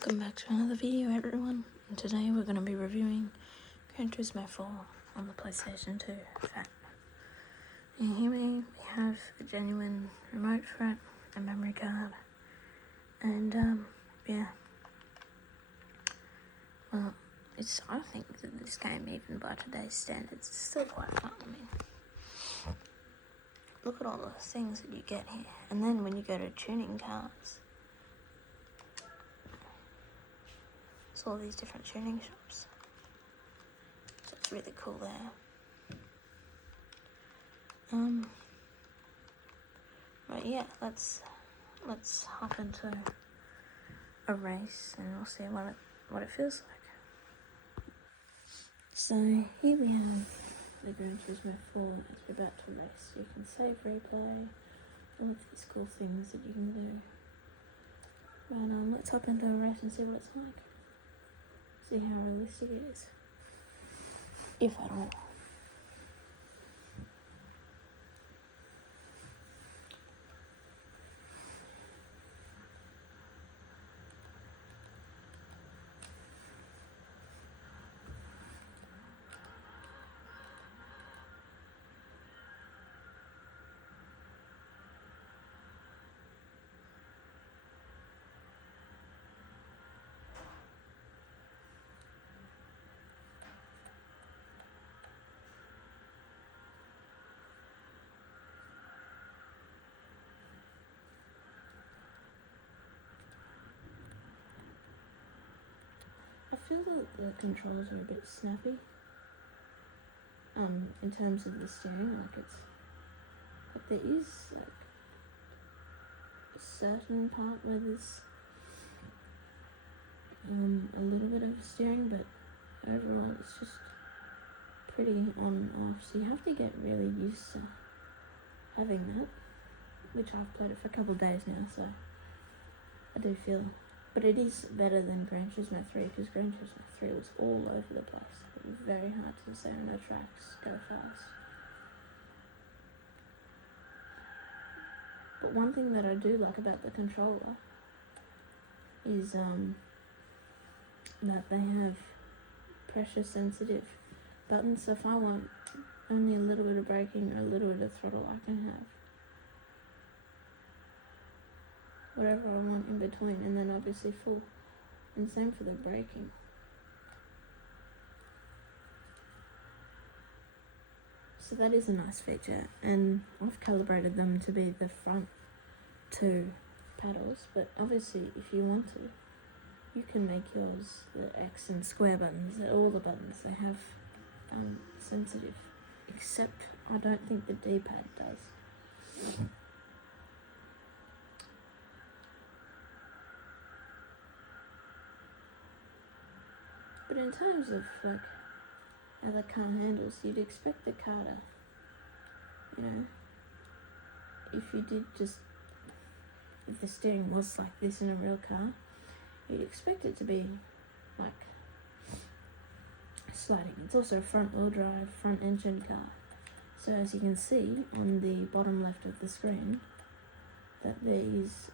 Welcome back to another video, everyone. And today we're going to be reviewing Gran Turismo 4 on the PlayStation 2 FAT. And here we have a genuine remote for it, a memory card, and yeah. Well, I think that this game, even by today's standards, is still quite fun. I mean, look at all the things that you get here. And then when you go to tuning cars, it's all these different tuning shops. So it's really cool there. But yeah, let's hop into a race and we'll see what it feels like. So here we have the Gran Turismo 4 as you're about to race. You can save replay, all of these cool things that you can do. But let's hop into a race and see what it's like. See how realistic it is, if at all. I feel that the controls are a bit snappy. In terms of the steering, there is a certain part where there's a little bit of steering, but overall it's just pretty on and off. So you have to get really used to having that, which I've played it for a couple of days now, so I do feel. But it is better than Gran Turismo 3, because Gran Turismo 3 was all over the place. It was very hard to stay on the tracks, go fast. But one thing that I do like about the controller is that they have pressure sensitive buttons. So if I want only a little bit of braking or a little bit of throttle, I can have whatever I want in between, and then obviously full. And same for the braking. So that is a nice feature, and I've calibrated them to be the front two paddles, but obviously if you want to, you can make yours the X and square buttons. All the buttons, they have sensitive, except I don't think the D-pad does. But in terms of how the car handles, you'd expect the car to, if the steering was like this in a real car, you'd expect it to be like sliding. It's also a front wheel drive, front engine car. So as you can see on the bottom left of the screen, that there is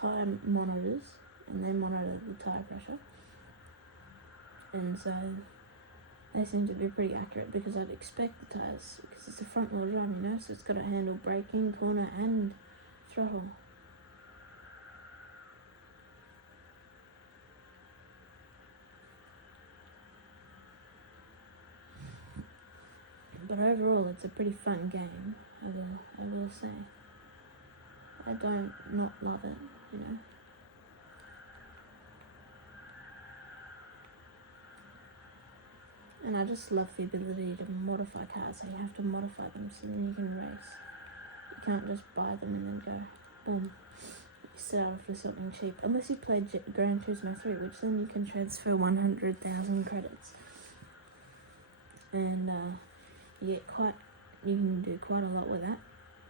tyre monitors, and they monitor the tyre pressure. And so they seem to be pretty accurate, because I'd expect the tyres, because it's a front wheel drive, so it's got to handle braking, corner and throttle. But overall it's a pretty fun game, I will say. I don't not love it, And I just love the ability to modify cars, so you have to modify them so then you can race. You can't just buy them and then go, boom, you set out for something cheap. Unless you played Gran Turismo 3, which then you can transfer 100,000 credits. And you can do quite a lot with that,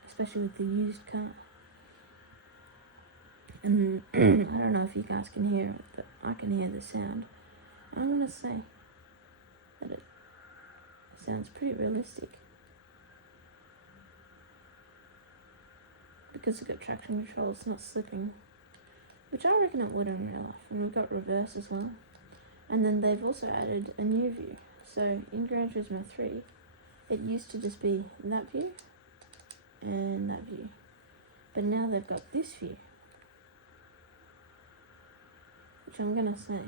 especially with the used car. And I don't know if you guys can hear it, but I can hear the sound. I'm going to say that it sounds pretty realistic, because it's got traction control, it's not slipping, which I reckon it would in real life. And we've got reverse as well. And then they've also added a new view. So in Gran Turismo 3, it used to just be that view and that view. But now they've got this view, which I'm gonna say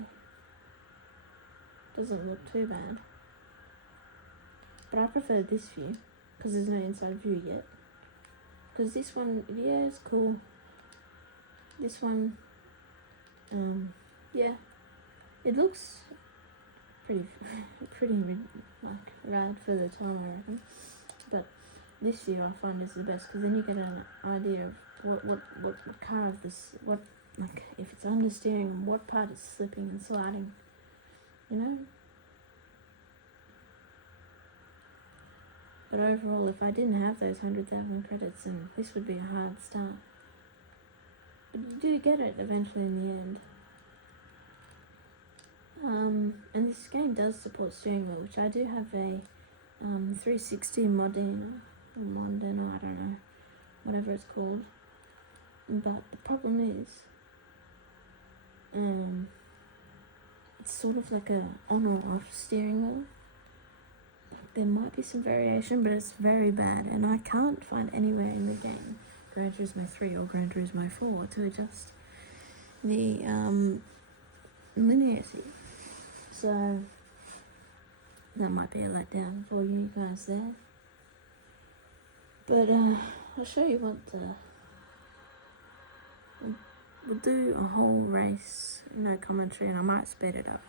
doesn't look too bad. But I prefer this view because there's no inside view yet. Because this one, yeah, it's cool. This one, yeah, it looks pretty like rad for the time, I reckon. But this view I find is the best because then you get an idea of what car of this, what, like, if it's understeering, what part is slipping and sliding, you know. But overall, if I didn't have those 100,000 credits, then this would be a hard start. But you do get it eventually in the end. And this game does support steering wheel, which I do have a 360 Modena, I don't know, whatever it's called. But the problem is, it's sort of like a on or off steering wheel. There might be some variation, but it's very bad, and I can't find anywhere in the game, Gran Turismo 3 or Gran Turismo 4, to adjust the linearity. So that might be a letdown for you guys there. But I'll show you what we'll do a whole race, no commentary, and I might speed it up.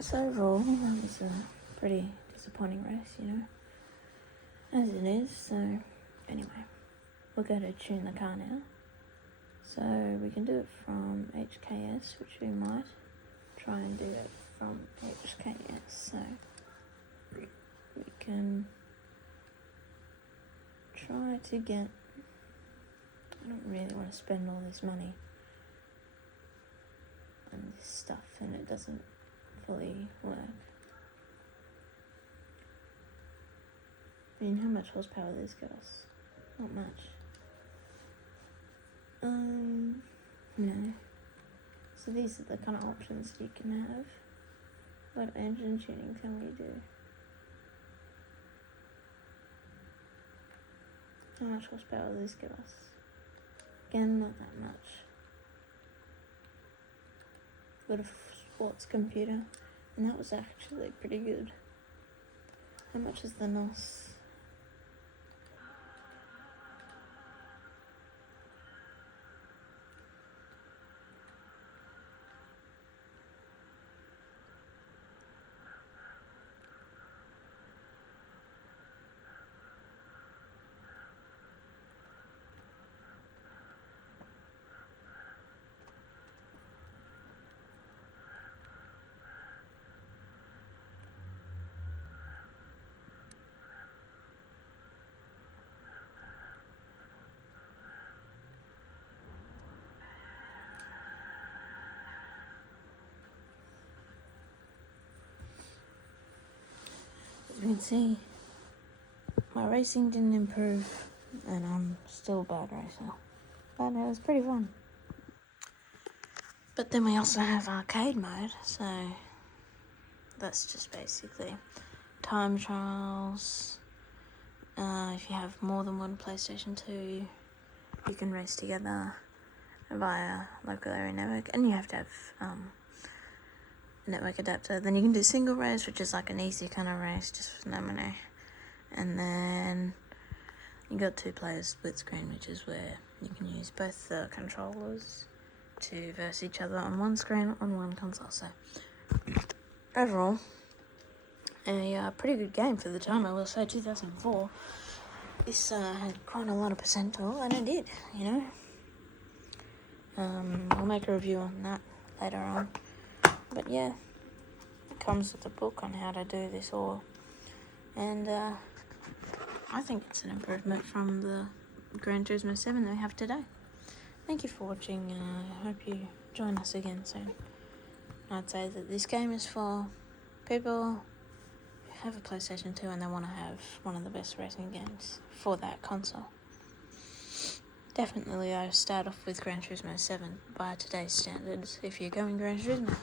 So overall, that was a pretty disappointing race, you know, as it is. So anyway, we'll go to tune the car now. So we can do it from HKS, which we might try and do it from HKS. So we can try to get, I don't really want to spend all this money on this stuff and it doesn't fully work. I mean, how much horsepower this got us? Not much. No. So these are the kind of options you can have. What engine tuning can we do? How much horsepower will this give us? Again, not that much. Got a sports computer, and that was actually pretty good. How much is the NOS? As you can see, my racing didn't improve, and I'm still a bad racer. But it was pretty fun. But then we also have arcade mode, so that's just basically time trials. If you have more than one PlayStation 2, you can race together via local area network, and you have to have network adapter. Then you can do single race, which is like an easy kind of race, just for nominee. And then you got 2 players split screen, which is where you can use both the controllers to verse each other on one screen on one console. So overall, a pretty good game for the time. I will say 2004. This had quite a lot of potential, and it did, you know. I'll make a review on that later on. But yeah, it comes with a book on how to do this all. And I think it's an improvement from the Gran Turismo 7 that we have today. Thank you for watching. I hope you join us again soon. I'd say that this game is for people who have a PlayStation 2 and they want to have one of the best racing games for that console. Definitely, I start off with Gran Turismo 7 by today's standards if you're going Gran Turismo.